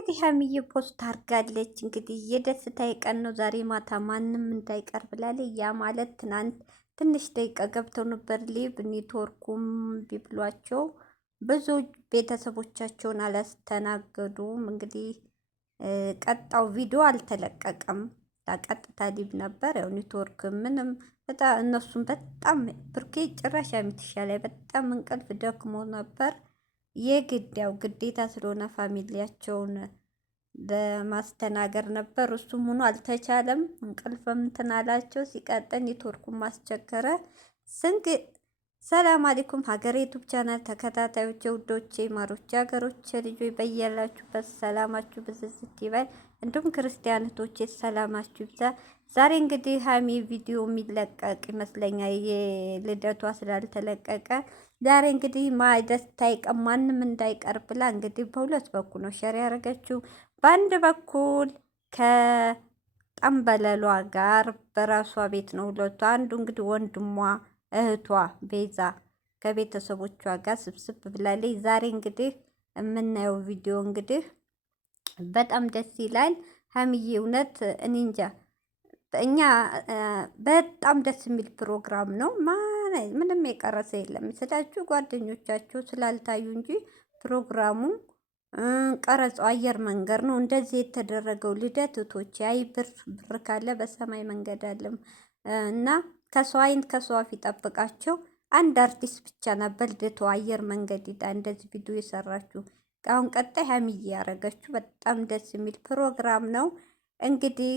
እንግዲህ ሀይሚዬ ፖስት አድርጋለች። እንግዲህ የደስታዬ ቀን ነው ዛሬ ማታ ማንም እንዳይቀር ብላለች። ያ ማለት ትናንት ትንሽ ደቂቃ ገብተው ነበር ሊብ ኔትወርኩም ቢብሏቸው ብዙ ቤተሰቦቻቸውን አላስተናገዱም። እንግዲህ ቀጣው ቪዲዮ አልተለቀቀም። ቀጥታ ሊብ ነበር። ያው ኔትወርክ ምንም በጣም እነሱም በጣም ብርኬ ጭራሽ አሚትሻ ላይ በጣም እንቅልፍ ደክሞ ነበር። የግድ ያው ግዴታ ስለሆነ ፋሚሊያቸውን ለማስተናገር ነበር። እሱም ሆኖ አልተቻለም። እንቅልፍም እንትን አላቸው። ሲቀጥል ኔትወርኩን ማስቸገረ ስንግ ሰላም አለይኩም ሀገሬ ዩቱብ ቻናል ተከታታዮች ውዶቼ ማሮቼ ሀገሮች ልጆች በያላችሁበት ሰላማችሁ ብዝዝት ይበል። እንዲሁም ክርስቲያን እህቶቼ ሰላማችሁ ይብዛ። ዛሬ እንግዲህ ሀሚ ቪዲዮ የሚለቀቅ ይመስለኛል የልደቷ ስላልተለቀቀ ዛሬ እንግዲህ ደስታ ይቀር ማንም እንዳይቀር ብላ እንግዲህ በሁለት በኩል ነው ሸር ያደረገችው። በአንድ በኩል ከጠንበለሏ ጋር በራሷ ቤት ነው ሁለቱ። አንዱ እንግዲህ ወንድሟ እህቷ ቤዛ ከቤተሰቦቿ ጋር ስብስብ ብላለች። ዛሬ እንግዲህ የምናየው ቪዲዮ እንግዲህ በጣም ደስ ይላል። ሀሚዬ እውነት እኔ እንጃ እኛ በጣም ደስ የሚል ፕሮግራም ነው። ምንም የቀረሰ የለም ስላችሁ ጓደኞቻቸው ስላልታዩ እንጂ ፕሮግራሙ ቀረጸው አየር መንገድ ነው እንደዚህ የተደረገው። ልደት እህቶቼ አይ ብር ካለ በሰማይ መንገድ አለም እና ከሰው አይን ከሰው አፍ ይጠብቃቸው። አንድ አርቲስት ብቻ ነበር ልደቷ አየር መንገድ ይጣ እንደዚህ ቪዲዮ የሰራችሁ። አሁን ቀጣይ ሀሚዬ ያረገችው በጣም ደስ የሚል ፕሮግራም ነው። እንግዲህ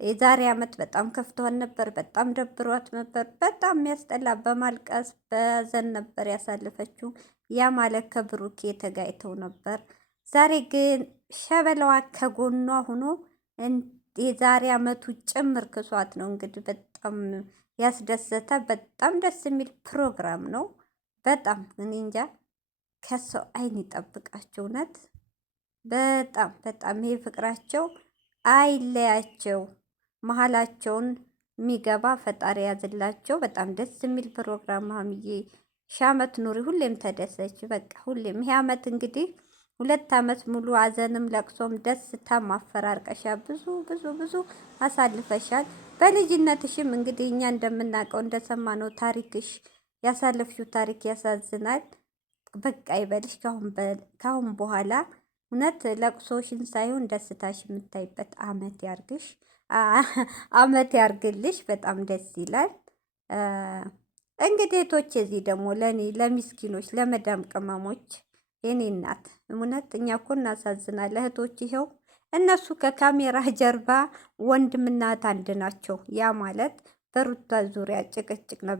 የዛሬ አመት በጣም ከፍቷን ነበር፣ በጣም ደብሯት ነበር፣ በጣም የሚያስጠላ በማልቀስ በዘን ነበር ያሳለፈችው። ያ ማለት ከብሩኬ ተጋይተው ነበር። ዛሬ ግን ሸበላዋ ከጎኗ ሆኖ የዛሬ አመቱ ጭምር ክሷት ነው። እንግዲህ በጣም ያስደሰተ በጣም ደስ የሚል ፕሮግራም ነው። በጣም እኔ እንጃ ከሰው አይን ይጠብቃቸው። እውነት በጣም በጣም ይሄ ፍቅራቸው አይለያቸው። መሀላቸውን የሚገባ ፈጣሪ ያዝላቸው። በጣም ደስ የሚል ፕሮግራም ሀሚዬ ሺህ አመት ኑሪ፣ ሁሌም ተደሰች። በቃ ሁሌም ይሄ አመት እንግዲህ 2 አመት ሙሉ አዘንም ለቅሶም ደስታም አፈራርቀሻ ብዙ ብዙ ብዙ አሳልፈሻል። በልጅነትሽም እንግዲህ እኛ እንደምናውቀው እንደሰማነው ታሪክሽ ያሳለፍሽው ታሪክ ያሳዝናል። በቃ ይበልሽ። ካሁን በኋላ እውነት ለቅሶሽን ሳይሆን ደስታሽ የምታይበት አመት ያርግሽ፣ አመት ያርግልሽ። በጣም ደስ ይላል። እንግዲህ ቶች እዚህ ደግሞ ለኔ ለሚስኪኖች ለመዳም ቅመሞች የኔ እናት እውነት እኛ እኮ እናሳዝናለን። እህቶች ይኸው እነሱ ከካሜራ ጀርባ ወንድምና እህት አንድ ናቸው። ያ ማለት በሩታ ዙሪያ ጭቅጭቅ ነው።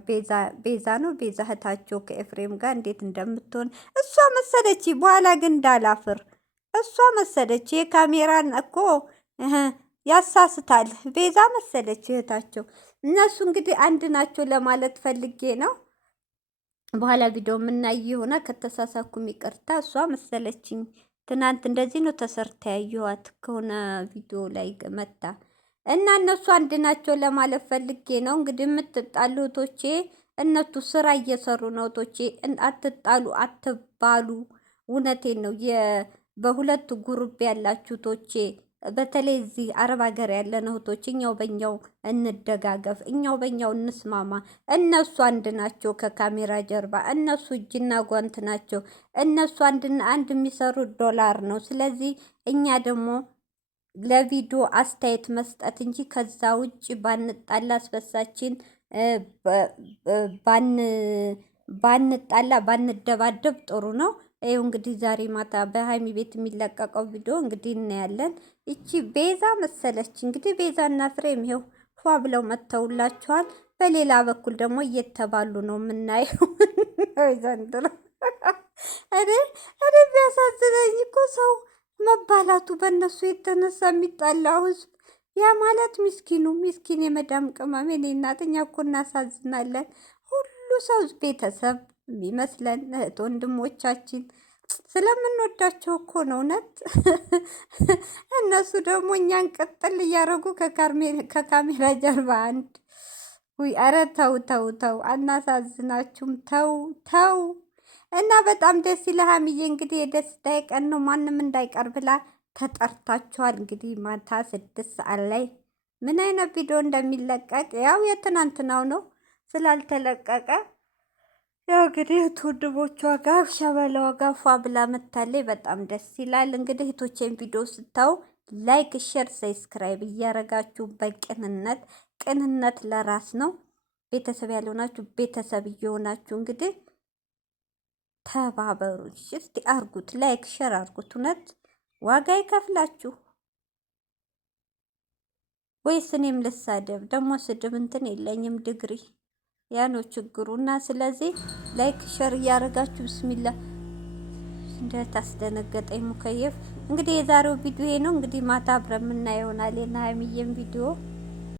ቤዛ ነው ቤዛ እህታቸው ከኤፍሬም ጋር እንዴት እንደምትሆን እሷ መሰለች። በኋላ ግን እንዳላፍር እሷ መሰለች። የካሜራን እኮ ያሳስታል። ቤዛ መሰለች እህታቸው። እነሱ እንግዲህ አንድ ናቸው ለማለት ፈልጌ ነው። በኋላ ቪዲዮ የምናይ የሆነ ከተሳሳኩም ይቅርታ። እሷ መሰለችኝ ትናንት እንደዚህ ነው ተሰርታ ያየኋት ከሆነ ቪዲዮ ላይ መታ እና እነሱ አንድ ናቸው ለማለት ፈልጌ ነው። እንግዲህ የምትጣሉ እህቶቼ እነሱ ስራ እየሰሩ ነው። እህቶቼ አትጣሉ አትባሉ። እውነቴን ነው። በሁለት ጉሩፕ ያላችሁ እህቶቼ በተለይ እዚህ አረብ ሀገር ያለን እህቶች እኛው በኛው እንደጋገፍ፣ እኛው በኛው እንስማማ። እነሱ አንድ ናቸው ከካሜራ ጀርባ፣ እነሱ እጅና ጓንት ናቸው። እነሱ አንድ የሚሰሩት ዶላር ነው። ስለዚህ እኛ ደግሞ ለቪዲዮ አስተያየት መስጠት እንጂ ከዛ ውጭ ባንጣላ አስበሳችን ባንጣላ ባንደባደብ ጥሩ ነው። ይኸው እንግዲህ ዛሬ ማታ በሀይሚ ቤት የሚለቀቀው ቪዲዮ እንግዲህ እናያለን። ይቺ ቤዛ መሰለች እንግዲህ ቤዛና ፍሬም ይኸው ፏ ብለው መተውላቸዋል። በሌላ በኩል ደግሞ እየተባሉ ነው የምናየው። ዘንድሮ እኔ ቢያሳዝነኝ እኮ ሰው መባላቱ በእነሱ የተነሳ የሚጣላው ህዝብ። ያ ማለት ምስኪን የመዳም ቅመም የኔ እናት እኛ እኮ እናሳዝናለን። ሁሉ ሰው ቤተሰብ የሚመስለን እህት ወንድሞቻችን ስለምንወዳቸው እኮ ነው። እውነት እነሱ ደግሞ እኛን ቅጥል እያደረጉ ከካሜራ ጀርባ አንድ ኧረ ተው ተው ተው፣ አናሳዝናችሁም? ተው ተው። እና በጣም ደስ ይላል ሀሚዬ። እንግዲህ የደስታዬ ቀን ነው ማንም እንዳይቀር ብላ ተጠርታችኋል። እንግዲህ ማታ 6 ሰዓት ላይ ምን አይነት ቪዲዮ እንደሚለቀቅ ያው የትናንትናው ነው ስላልተለቀቀ ያው እንግዲህ ወንድሞቿ ጋር ሸበላዋ ጋር ፏ ብላ መታለች። በጣም ደስ ይላል። እንግዲህ እህቶቼን ቪዲዮ ስታው ላይክ፣ ሼር፣ ሰብስክራይብ እያረጋችሁ በቅንነት ቅንነት ለራስ ነው። ቤተሰብ ያልሆናችሁ ቤተሰብ እየሆናችሁ እንግዲህ ተባበሩ። እስቲ አርጉት፣ ላይክ ሼር አርጉት። እውነት ዋጋ ይከፍላችሁ ወይስ እኔም ልሳደብ? ደግሞ ስድብ እንትን የለኝም ድግሪ ያ ነው ችግሩ። እና ስለዚህ ላይክ ሸር እያደረጋችሁ ብስሚላ እንደታስደነገጠኝ ሙከየፍ። እንግዲህ የዛሬው ቪዲዮ ነው። እንግዲህ ማታ አብረን የምናየው ይሆናል የሀይሚዬን ቪዲዮ